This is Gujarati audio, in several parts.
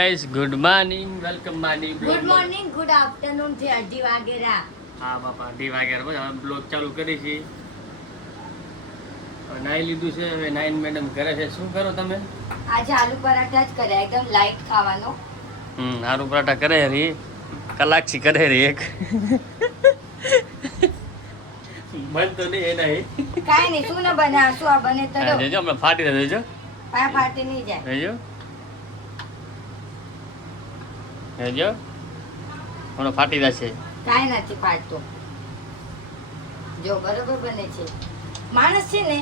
Guys good morning welcome morning good morning good afternoon થી 8 વાગેરા. હા બાપા 8 વાગ્યા પછી અમે બ્લોગ ચાલુ કરી છે. નાઈ લીધું છે હવે નાઈન મેડમ કરે છે. શું કરો તમે? આજે આલુ પરાઠા જ કર્યા, એકદમ લાઈટ ખાવાનો. આલુ પરાઠા કરે રી કલાકથી કરે રી એક બન તો નહીં એના કાઈ નહીં, શું ન બનાવશું, આ બને તો દો. જોજો હમણાં ફાટી દે જોજો પાયા ફાટી નહીં જાય. જોજો જોજો હમણાં ફાટી જશે. કાઈ નથી ફાટતું. જો બરોબર બને છે. માણસ છે ને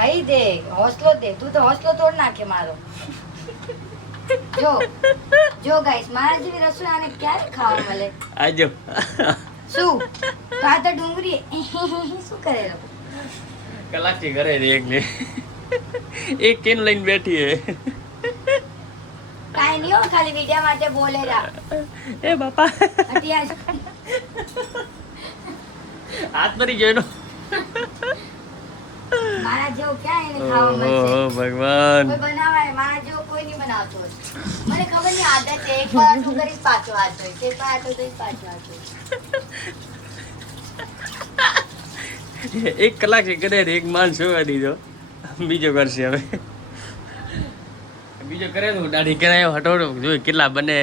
હઈ દે, હોસલો દે. તું તો હોસલો તોડ નાખે મારો. જો જો ગાઈસ, મારા જેવી રસોઈ આને ક્યારે ખાવા મળે? આજો શું કા તો ડુંગળી શું કરેલો? કલાકથી કરે રે એક ને એક કેન લઈને બેઠી હે. કાઈ નહીં હો, ખાલી વિડિયા માટે બોલેલા. એ બાપા અત્યારે હાથ મરી ગયો એનો. મારા જેવો ક્યાં એને ખાવા મળશે? ઓહો ભગવાન. કોઈ બનાવાય મારા જેવો કોઈ નહીં બનાવતો હોય. મને ખબર નહીં, આદત છે. એક વાર શું કરીશ પાછો હાથ ધોઈ, તે પાછો ધોઈ પાછો હાથ ધોઈ. એક કલાક કરે એક માન શું દીધો, બીજો કરશે હવે. બીજો કરે તો દાઢી કરાયો હટોડો જોઈ કેટલા બને.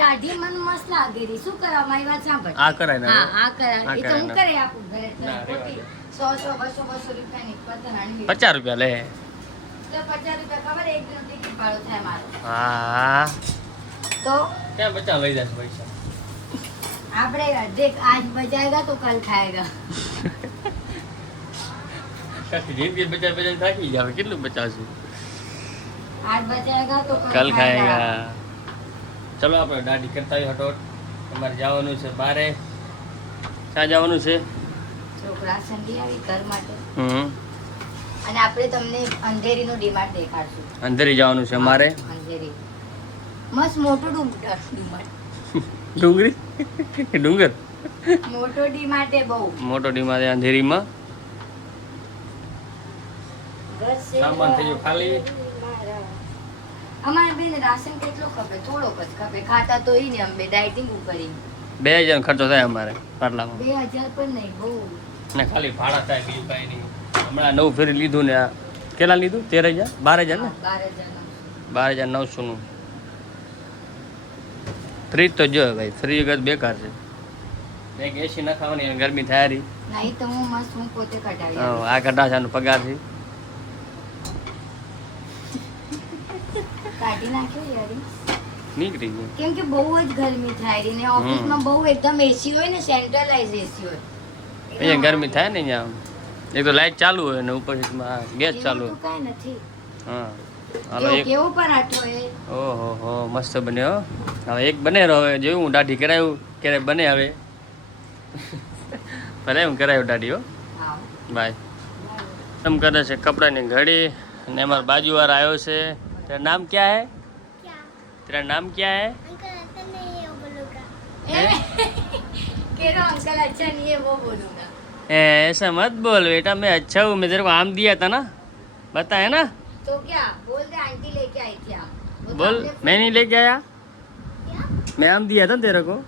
દાઢી મને મસ્ત લાગે રી. શું કરવા? મારી વાત સાંભળ. આ કરાય ને હા આ કરાય. આ એ તો હું કરાય કરે આપું ઘરે. ના, રેવા દે. 100 રૂપિયાની પતંગ 50 રૂપિયા લે. તો 50 રૂપિયા ખબર એક દિન ટિકિટ ભાડો થાય મારો. હા તો ક્યાં બચ્ચા લઈ જશે પૈસા? આપણે દેખ આજ બચાएगा तो कल खाएगा. જિંદગી બચાવી થાકી જાવ. કેટલું બચાવશું? आज बचाएगा तो કલ ખાएगा. ચલો આપણે દાઢી કરતા હોય હટોટ. તમારે જવાનું છે બારે. ક્યાં જવાનું છે? છોકરા સંડી આવી ઘર માટે. હમ અને આપણે તમને અંધેરીનો ડીમાર્ટ દેખાડશું. અંદરી જવાનું છે અમારે. અંધેરી મસ્ત મોટું ડીમાર્ટ. ડુંગરી ડુંગર મોટો ડીમાર્ટ બહુ મોટો ડીમાં છે અંધેરીમાં. ઘર છે સામાન થઈ ગયો ખાલી. અમારે બેન રાશન કેટલો ખપે? થોડોક જ ખપે. ખાતા તો ઈ ને અમે ડાયટિંગ કરી. 2000 ખર્ચો થાય અમારે પાટલામાં. 2000 પણ નહીં, બહુ. ને ખાલી ભાડા થાય બીજું કાંઈ નહીં. હમણાં નવું ફેરી લીધું ને આ કેટલા લીધું? 13000 12000 ને 12900 નું. ફ્રીજ તો જો ભાઈ, ફ્રીજ વગર બેકાર છે. એક એસી નખાવાની ગરમી થાય રહી. નહીં તો હું મસ્ત હું પોતે કઢાવી આ કટાશાનો પગાર છે. કાઢી નાખ્યો યારી. નીકળી ગયું. કેમ કે બહુ જ ગરમી થાય રહી ને ઓફિસમાં બહુ એકદમ એસી હોય ને, સેન્ટ્રલાઇઝ એસી હોય. અહીંયા ગરમી થાય ને અહીંયા. એક તો લાઈટ ચાલુ હોય ને ઉપર ગેસ ચાલુ એવું તો હોય. કાંઈ નથી. હા હાલો જો એક. કેવો પરાઠો એ. ઓહો હો મસ્ત બન્યો. હવે એક બને હવે જોયું હું દાઢી કરાયું ક્યારે બને હવે. ભલે હું કરાયું દાઢી હો. હા. બાય. એમ કરે છે કપડાની ઘડી અને અમારા બાજુવાળા આવ્યો છે. तेरा नाम क्या है? तेरा नाम क्या है? केरो अंकल अच्छा नहीं है वो बोलूंगा. ऐसा मत बोल बेटा, मैं अच्छा हूँ. मैं तेरे को आम दिया था ना, बताया ना. तो क्या बोल दे, आंटी लेके आई थी आप. वो तो बोल आपने- मैं नहीं लेके आया. मैं आम दिया था तेरे को.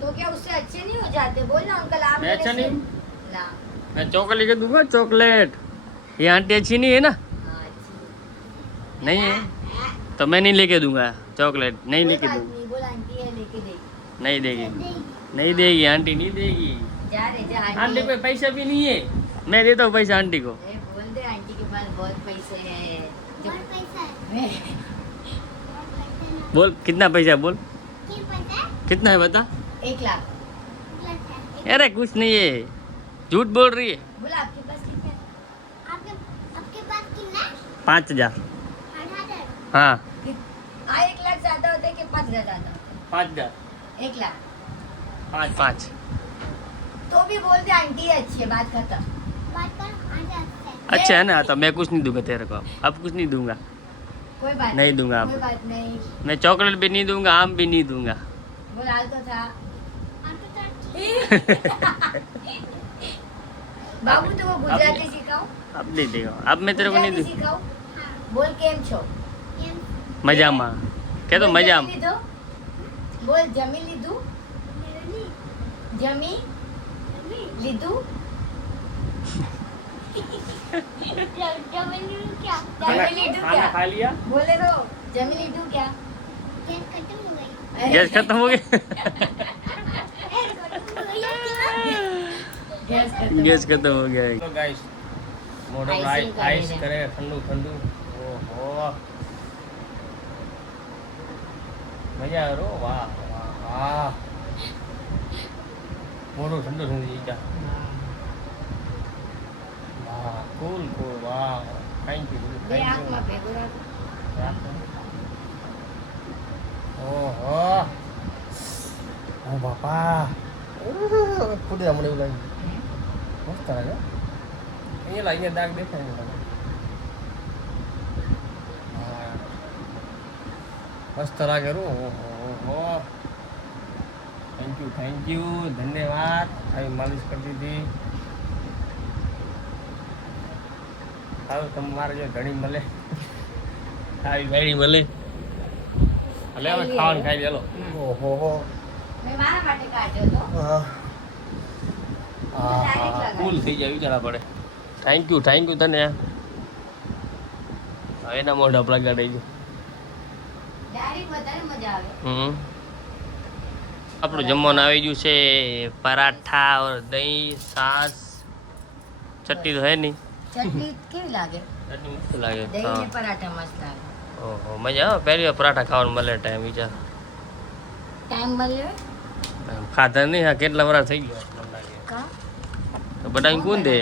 तो क्या उससे अच्छे नहीं हो जाते? बोल ना अंकल आप. मैं अच्छा नहीं? ना. मैं चॉकलेट लेके दूंगा. चॉकलेट ये आंटी अच्छी नहीं है ना? हाँ, अच्छी. नहीं है तो मैं नहीं लेके दूंगा चॉकलेट. नहीं कोई लेके बात दूंगा. नहीं, बोल आंटी है लेके देगी. नहीं देगी. नहीं देगी आंटी, नहीं देगी. जा रे जा आंटी पे पैसा भी नहीं है. मैं देता हूँ पैसा आंटी को. ए, बोल दे आंटी के पास बहुत पैसे हैं. बहुत पैसा बोल कितना पैसा है बोल. कितना है बता. 1 लाख. अरे कुछ नहीं है, झूठ बोल रही है. बोला आपके पास कितने? आपके पास कितना? 5000. 8,000. हाँ 1 लाख ज्यादा होते कि 5,000 ज्यादा? 5000. 1 लाख. 5. तो भी बोल दे आंटी अच्छी है, बात खत्म. बात कर 8,000 से. अच्छा है ना, तो मैं कुछ नहीं दूंगा तेरे को. अब कुछ नहीं दूंगा. कोई बात नहीं दूंगा कोई अब. बात नहीं. मैं चॉकलेट भी नहीं दूंगा, आम भी नहीं दूंगा. बोल हाल तो था. आपके साथ बाबू तो वो गुजराती सिखाओ. अब नहीं देगा. अब मैं तेरे को नहीं गुजराती दूंगा. सिखाओ. हाँ. बोल केम छो. એમ મજામાં કે તો મજામાં. લીધો બોલ જમી લીધું જમી લીધું जमीन क्या જમી લીધું ખાના क्या ખા लिया बोले तो जमी લીધું क्या गैस खत्म हो गई गैस खत्म हो गई ગેસ गैस खत्म हो गया तो गाइस मोटर Icing करे आइस है। करे ठंडू ठंडू ओहो मजा आ रहा वाह वाह वाह मोटो ठंडो ठंडू जी का वाह कूल कूल वाह थैंक यू બે આંખમાં ભેગું રાખ ઓહો ઓ બાપા ખુદે હમણાં એવું લાગ્યું મસ્ત લાગે અહીંયા લાગીને દાગ દેખાય ને તમે હા મસ્ત લાગે રો ઓહો થેન્ક યુ ધન્યવાદ આવી માલિશ કરી દીધી સારું તમારે જો ઘણી મળે આવી વેડી મળે એટલે હવે ખાવાનું ખાઈ લેલો ઓહો મેં મારા માટે કાઢ્યો તો કુલ થઈ જાય વિચારા પડે થેન્ક યુ તને હવે એના મોઢા પ્રગટાઈ ગયું ડાયરેક્ટ વધારે મજા આવે આપણું જમવાનું આવી ગયું છે પરાઠા ઓર દહીં છાસ ચટણી તો હે નહીં ચટણી કેવી લાગે ચટણી મસ્ત લાગે દહીં હા ને પરાઠા મસ્ત લાગે ઓહો મજા આવે પહેલી વાર પરાઠા ખાવાનું મળે ટાઈમ વિચાર ટાઈમ મળ્યો ખાધા નહીં હા કેટલા વાર થઈ ગયો મને લાગે કા તો બનાવી કોણ દે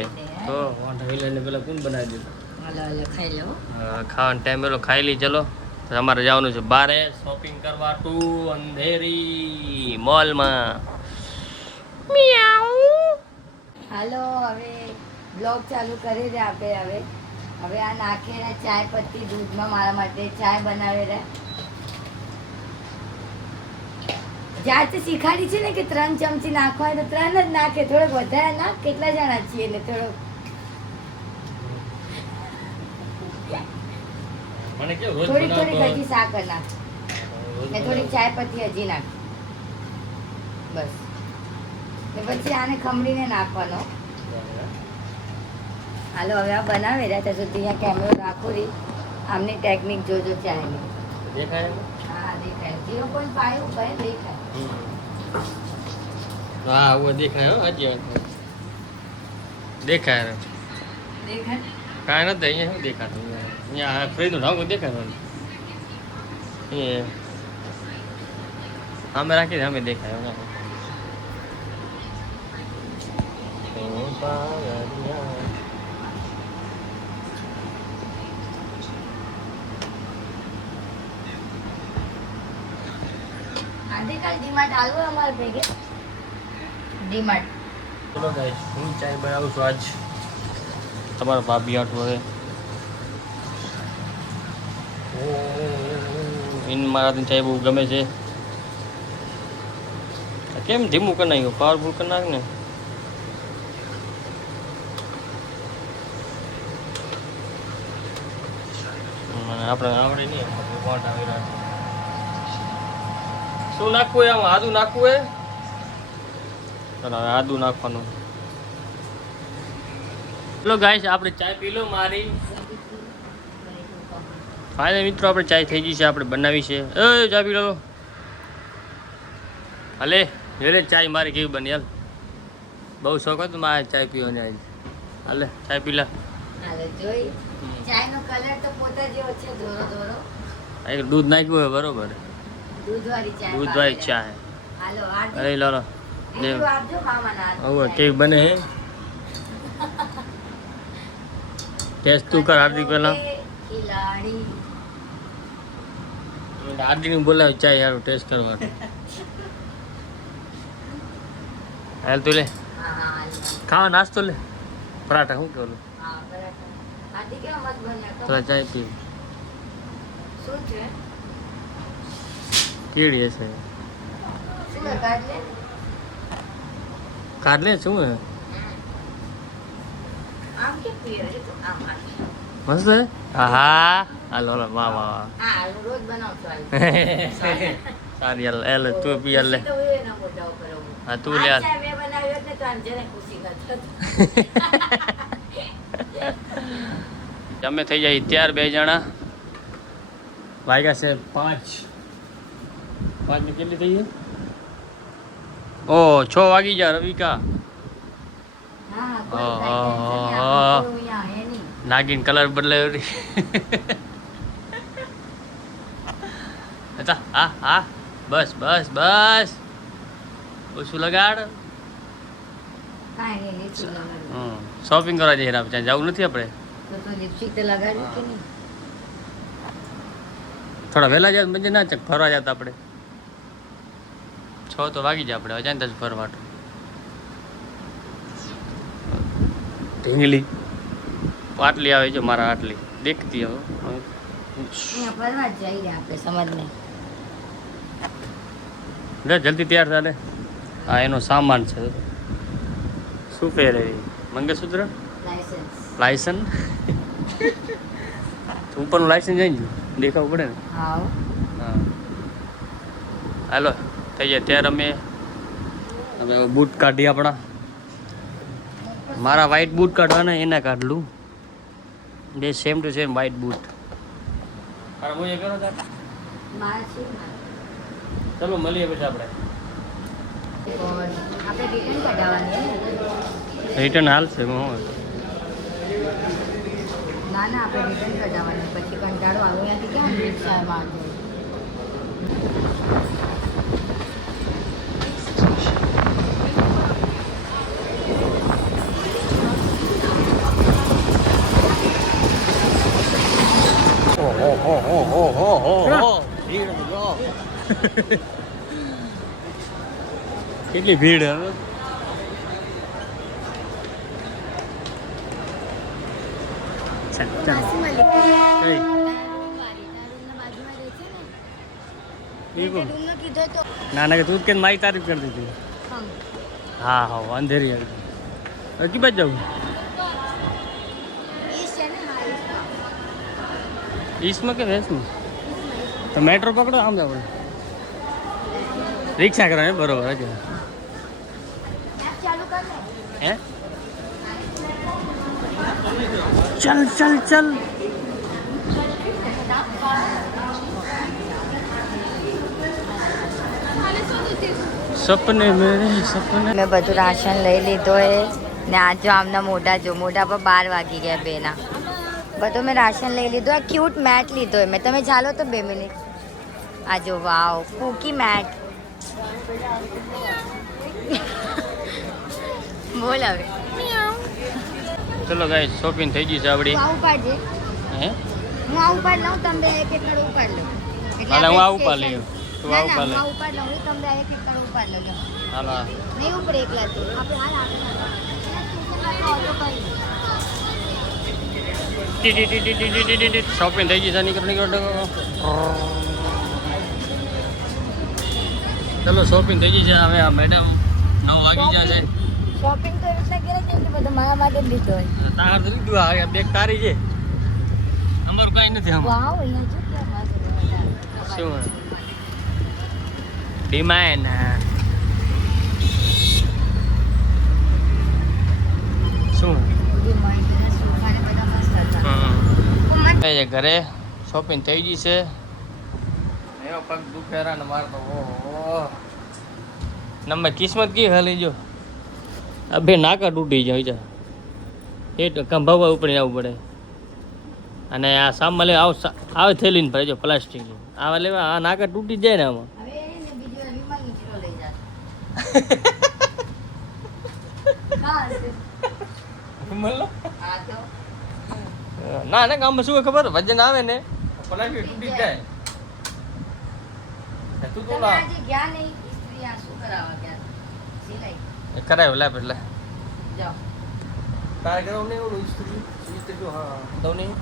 તો વાંઢા વિલાને પેલા કોણ બનાવી દીધું હાલો હાલો ખાઈ લો ખાવાનો ટાઈમ પેલો ખાઈ લઈ ચલો તો અમારે જવાનું છે બારે શોપિંગ કરવા ટુ અંધેરી મોલમાં હાલો હવે બ્લોગ ચાલુ કરી રહ્યા આપણે હવે આ નાખી રહ્યા ચાય પત્તી દૂધમાં મારા માટે ચાય બનાવી રહ્યા જ્યારથી શીખાડી છે ને કે 3 ચમચી નાખવા તો 3 જ નાખે થોડોક વધારે નાખ કેટલા જણા છીએ ને થોડોક મને કેવું રોજ થોડી થોડી બનાવતો હજી સાકર નાખ ને થોડી ચાય પત્તી હજી નાખ બસ ને પછી આને ખમણીને નાખવાનો હાલો હવે આ બનાવી રહ્યા ત્યાં સુધી અહીંયા કેમેરો રાખો રહી આમની ટેકનિક જોજો ચાયની દેખાય હા દેખાય 0.5 ઉપર દેખાય હા वो દેખાય હો હજી દેખાય દેખાય કાંઈ નથી અહીંયા શું દેખાતું અહીંયા ફ્રીજનું ઢાંકું દેખાય અહીંયા સામે રાખી સામે દેખાય આવતીકાલ ડીમાર્ટ આલવો અમારે ભેગે ડીમાર્ટ ચલો ગાઈસ હું ચાય બનાવું છું આજ તમારા ભાભી આઠ હવે ઇન મારા ચાય બહુ ગમે છે કેમ ધીમું કરી નાખ્યું પાવરફુલ કરી નાખ ને મને આપણે આવડે નહીં વાટ આવી રહ્યા શું નાખવું એમ આદુ નાખવું એ ચાલો હવે આદુ નાખવાનું ચલો ગાઈસ આપણે ચાય પી લો મારી ફાઇનલ મિત્રો આપણે ચાય થઈ ગઈ છે આપણે બનાવી છે એ ચા પી લો હલે જોડે ચાય મારી કેવી બની હાલ બહુ શોખ હતો મારે ચાય પીવાની આજે હાલે ચાય પી લા હાલો જોઈ ચાયનો કલર તો પોતા જેવો છે ધોરો ધોરો એક દૂધ નાખ્યું હોય બરોબર દૂધવાળી ચાય દૂધવાળી ચા હાલો આ અરે લો લો એટલું આપજો મામાના હાથની હવે ચાય. કેવી બને હે ટેસ્ટ તું કર હાર્દિક પેલા ખિલાડી હાર્દિકને બોલાવ ચાય યાર ટેસ્ટ કરવા હાલ તું લે હા હા હાલો. ખાવા નાસ્તો લે પરાઠા શું કેવું હા બરાબર આથી કેવા મત બન્યા થોડા ચાય પી શું છે કેળી હશે શું હે કાઢ લે કાઢ લે શું હે આમ કે પીએ તો આમ આમ મસ્ત હે હા હાલો હાલો વાહ વાહ હા રોજ બનાવતો સારી હાલ એલ તું પી હાલ લે હા તું લે હાલ મેં બનાવ્યો એટલે તો આમ જરા ખુશી કરતો અમે થઈ જાય ત્યાર 2 જણા વાગ્યા છે 5 ને કેટલી થઈ છે ઓ 6 વાગી ગયા રવિકા હા હા, કોઈ હા, ટેન્શન નહીં, હા. આપણે કોઈ અહીંયા હે નહીં. નાગીન કલર બદલાયો રી અચ્છા હા હા બસ બસ બસ ઓછું લગાડ કાંઈ નહીં, લિપસ્ટિક લગાડ્યું. શોપિંગ કરવા જઈએ ત્યાં જવું નથી આપણે તો લિપસ્ટિક તો લગાડ્યું કે નહીં? થોડા વહેલા જાય મજા ના ચક ફરવા જતા આપણે 6 તો વાગી જાય આપણે અજાણ જ ફરવા ઢીંગલી આટલી આવે છે મારા આટલી દેખતી હવે અહીંયા ફરવા જ જઈએ આપણે સમજ નહીં. લે જલ્દી તૈયાર થાય હા એનો સામાન છે શું પહેરે મંગળસૂત્ર લાયસન્સ. લાયસન્સ ઉપરનું લાયસન્સ જાય ને દેખાવું પડે ને હા હા હાલો થઈ જાય ત્યારે અમે બૂટ કાઢી આપણા મારા વ્હાઈટ બૂટ કાઢવાના એના કાઢલું બે same to same white boot મારા છે ને. ચલો મળીએ પછી આપણે આપણે રિટર્ન કઢાવવાની હે ને? રિટર્ન હાલશે હું ના ના આપણે રિટર્ન કઢાવવાની પછી કંટાળો આવે અહીંયાથી કેમ રિક્ષામાં કેટલી ભીડ હવે ના ના તું કે મારી તારીફ કરી દીધી હા હા અંધેરી આવી કી બાજુ જવું ઈસ્ટમાં કે વેસ્ટમાં તો મેટ્રો પકડો આમ જાવ રિક્ષા કરો બરોબર હજુ ચાલુ કર ને. હે ચલ ચલ ચલ સપને મેરે સપને મેં બધું રાશન લઈ લીધો એ ને આ જો આમના મોઢા જો મોઢા પર 12 વાગી ગયા બેના બધું મેં રાશન લઈ લીધું આ ક્યુટ મેટ લીધો એ મેં તમે ચાલો તો 2 મિનિટ આ જો વાવ કુકી મેટ બોલ હવે ચલો ગાઈસ શોપિંગ થઈ ગઈ છે આપણી આવું પાડજે હે હું આવું પાડ લઉં તમે એક એક કડ ઉપાડ લો હાલે હું આવું પા લઈ તું ના આવું ના પા હું લઈ આવું પાડ લઉં હું તમને એક એક કડ ઉપાડ લો હાલો નહીં ઉપડે એકલા તો આપણે હાલ આગળ શોપિંગ થઈ ગઈ છે નીકળો નીકળો ચલો શોપિંગ થઈ ગઈ છે હવે આ મેડમ 9 વાગી ગયા છે શોપિંગ તો એટલે કરે છે કે બધું મારા માટે જ લીધો હોય તાર તો લીધું આ બેગ તારી છે અમારું કાંઈ નથી આમાં વાવ અહીંયા જો કેમ શું ડિમાન્ડ શું ઘરે શોપિંગ થઈ ગઈ છે એવો પગ દુખેરા ને મારે તો ઓહો નંબર કિસ્મત કી હાલી જો અબે નાકા તૂટી જાય જા એ કંભાવા ઉપર આવવું પડે અને આ સામાન લે આવે થેલીને ભરે જો પ્લાસ્ટિક આવા લેવા આ નાકા તૂટી જાય ને આમાં હવે એને બીજી વાર વિમાન નીચે લઈ જા હા તો ના ના ગામમાં શું ખબર વજન આવે ને પ્લાસ્ટિક તૂટી જાય તું તો તમે આજે ગયા નહીં ઇસ્ત્રી આ શું કરાવવા ગયા સિલાઈ કરાયો લે એટલે જાઓ તારે કરો નહીં ઓલું ઇસ્ત્રી ઇસ્ત્રી હા તો નહીં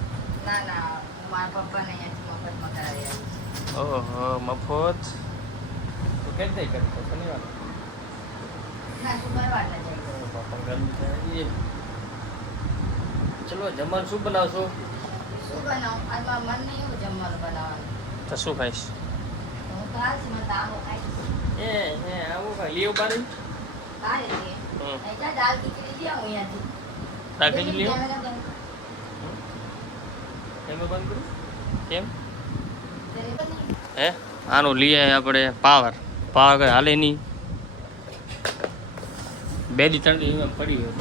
ના ના હું મારા પપ્પાને અહીંયાથી મફતમાં કરાવી આવીશ. ઓહો મફત તો કેમ નહીં કરતો શનિવાર ના શુક્રવાર ના જાય ચલો જમવાનું શું બનાવશો શું બનાવું આજ મારું મન નહીં એવું જમવાનું બનાવવાનું તો શું ખાઈશ હું તો આજ મને તો આવો ખાઈશ એ આવું ખાઈ લીવ બારી કાલે છે અહીં જા દાળ ખીચડી લઈ આવું અહીંયાથી રાખી જ લીવ કેમેરા બંધ એમાં બંધ કરું કેમ કરે બની હે આનું લઈએ આપણે પાવર પાવર હાલે નહીં 2 થી 3 દિવસ પડી ગયો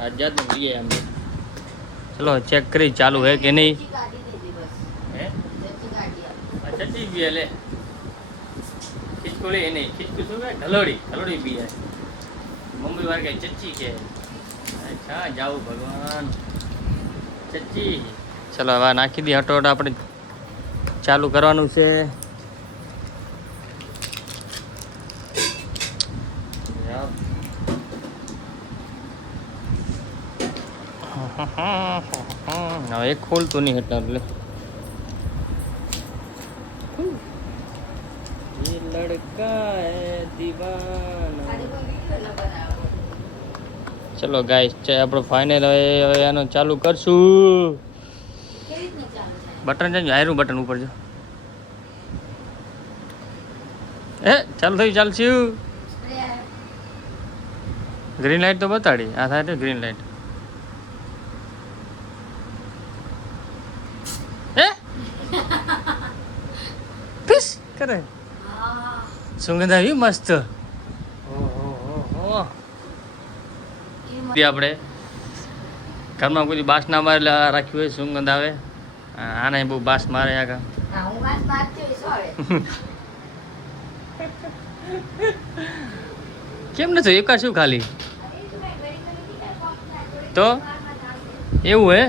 આ જાતનું લઈએ આમ ચલો ચેક કરી ચાલુ હે કે નહીં ચટણી કાઢી દીધી બસ હે ચટણી કાઢી આપી. આ ચટણી પીએ લે ખીચકોલી નહીં ખીચકું શું કહે ઢલોડી પીએ મમ્મી વાર કે ચચ્ચી કે અચ્છા જાવું ભગવાન ચચ્ચી ચલો હવે નાખી દી હટોટ આપણે ચાલુ કરવાનું છે હવે એક ખોલતું નહીં હતા એટલે ये लड़का है दीवाना આજે કોઈ વિડીયો ન બનાવ્યો ચલો ગાઈસ આપણો ફાઇનલ હવે આનો ચાલુ કરશું કેવી રીતના ચાલુ થાય બટન છે આયરું બટન ઉપર જો એ ચાલુ થયું ચાલશું સ્પ્રે આવ્યો ગ્રીન લાઇટ તો બતાડી આ થાય તો ગ્રીન લાઇટ હે ફિશ કરે હા સુગંધ આવી મસ્ત આપણે ઘરમાં કોઈ બાસ ના મારે એટલે રાખ્યું હોય સુગંધ આવે આને બહુ બાસ મારે આગળ હા હું વાત મારતી હોઈશ હવે કેમ નથી એકા શું ખાલી અરે તું મેં ઘડી ઘડી દીધા કોમ થાય થોડી તો વારમાં થાશે. એવું હે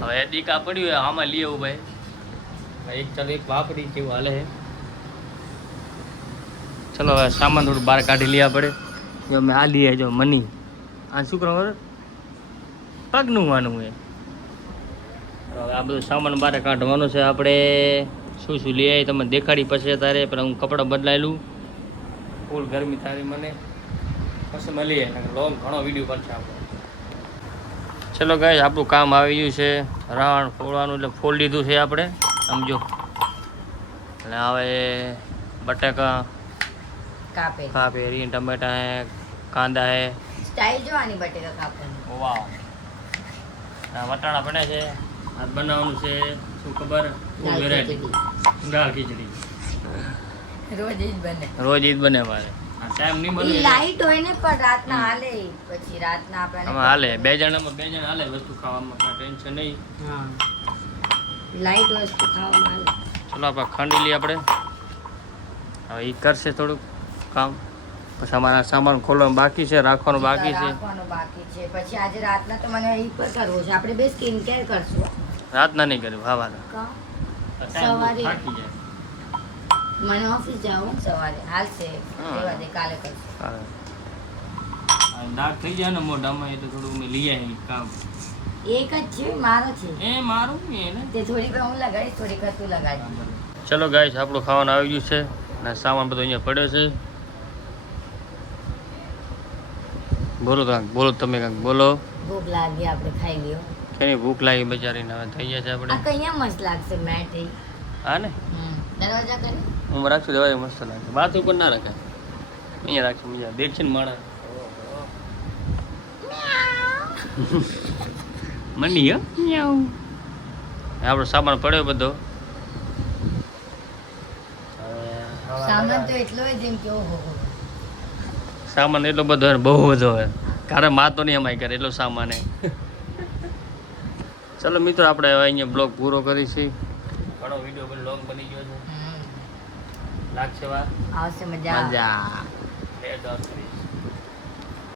હા હવે દીકા પડ્યું હોય આમાં લઈ આવું ભાઈ એક ચાલો એક વાપરી કેવું હાલે હે ચલો હવે સામાન થોડું બહાર કાઢી લઈએ આપણે જો મેં આ લઈએ જો મની આ શું કરવાનું પગનું વાનું હોય હવે આ બધું સામાન બહાર કાઢવાનું છે આપણે શું શું લઈ આવી તમે દેખાડી પછી તારે પણ હું કપડાં બદલાઈ લઉં ફૂલ ગરમી થારી મને પછી મળીએ લોંગ ઘણો વિડીયો બનશે આપણો ચલો ગાઈસ આપણું કામ આવી ગયું છે રાવણ ફોડવાનું એટલે ફોડ લીધું છે આપણે સમજો એટલે હવે બટાકા કાપે કાપે રીંગ ટમેટા હે કાંદા હે સ્ટાઈલ જો આની બટેકા કાપવાની વાવ આ વટાણા પડ્યા છે આ બનાવવાનું છે શું ખબર દાળ વેરાયટી દાળ ખીચડી રોજ ઈ જ બને રોજ ઈ જ બને મારે આ ટાઈમ નહીં ઈ બને લાઈટ હોય ને પણ રાતના હાલે ઈ. પછી રાતના આપણને આમાં હાલે બે જણ હાલે વસ્તુ ખાવામાં કાંઈ ટેન્શન નહીં હા લાઈટ વસ્તુ ખાવામાં હાલે ચલો આપણે ખાંડી લઈએ આપણે હવે એ કરશે થોડુંક કામ પછી અમારા સામાન ખોલવાનું બાકી છે રાખવાનું બાકી છે રાખવાનું બાકી છે પછી આજે રાતના તો મને ઈ પર કરવો છે આપણે બે સ્કિન કેર કરશું રાતના નહીં કર્યું હા વાલા કા? સવારે સવારે. થાકી જાય મને ઓફિસ જાવું સવારે હાલશે હા. એવા દે કાલે કરશું હા. આ દાગ થઈ જાય ને મોઢામાં એટલે થોડું મેં લઈ આવી કામ એક જ છે મારો છે એ મારું ને એને તે થોડીક વાર હું લગાડીશ થોડીક વાર તું લગાડી ચલો ગાઈસ આપણું ખાવાનું આવી ગયું છે અને સામાન બધો અહીંયા પડ્યો છે બોલો કાંક બોલો તમે કાંક બોલો ભૂખ લાગી આપણે ખાઈ લ્યો કેની ભૂખ લાગી બચારીને હવે થઈ જશે આ આપણે કયા મસ્ત લાગશે મેટ એ હા ને દરવાજા કરી હું રાખશું દવાઈ મસ્ત લાગે વાત ઉપર ના રખાય અહીંયા રાખશું બીજા દેખશે ને માણા મંડી હો આપણો સામાન પડ્યો બધો સામાન તો એટલો જ જેમ કે ઓહો હો. સામાન એટલો બધો હોય ને, બહુ બધો હોય કારે માં તો નહીં અમાય કરે એટલો સામાન હે ચલો મિત્રો આપણે હવે અહીંયા બ્લોગ પૂરો કરીશું ઘણો વિડીયો પણ લોંગ બની ગયો છે હમ. લાગશે વાર આવશે મજા મજા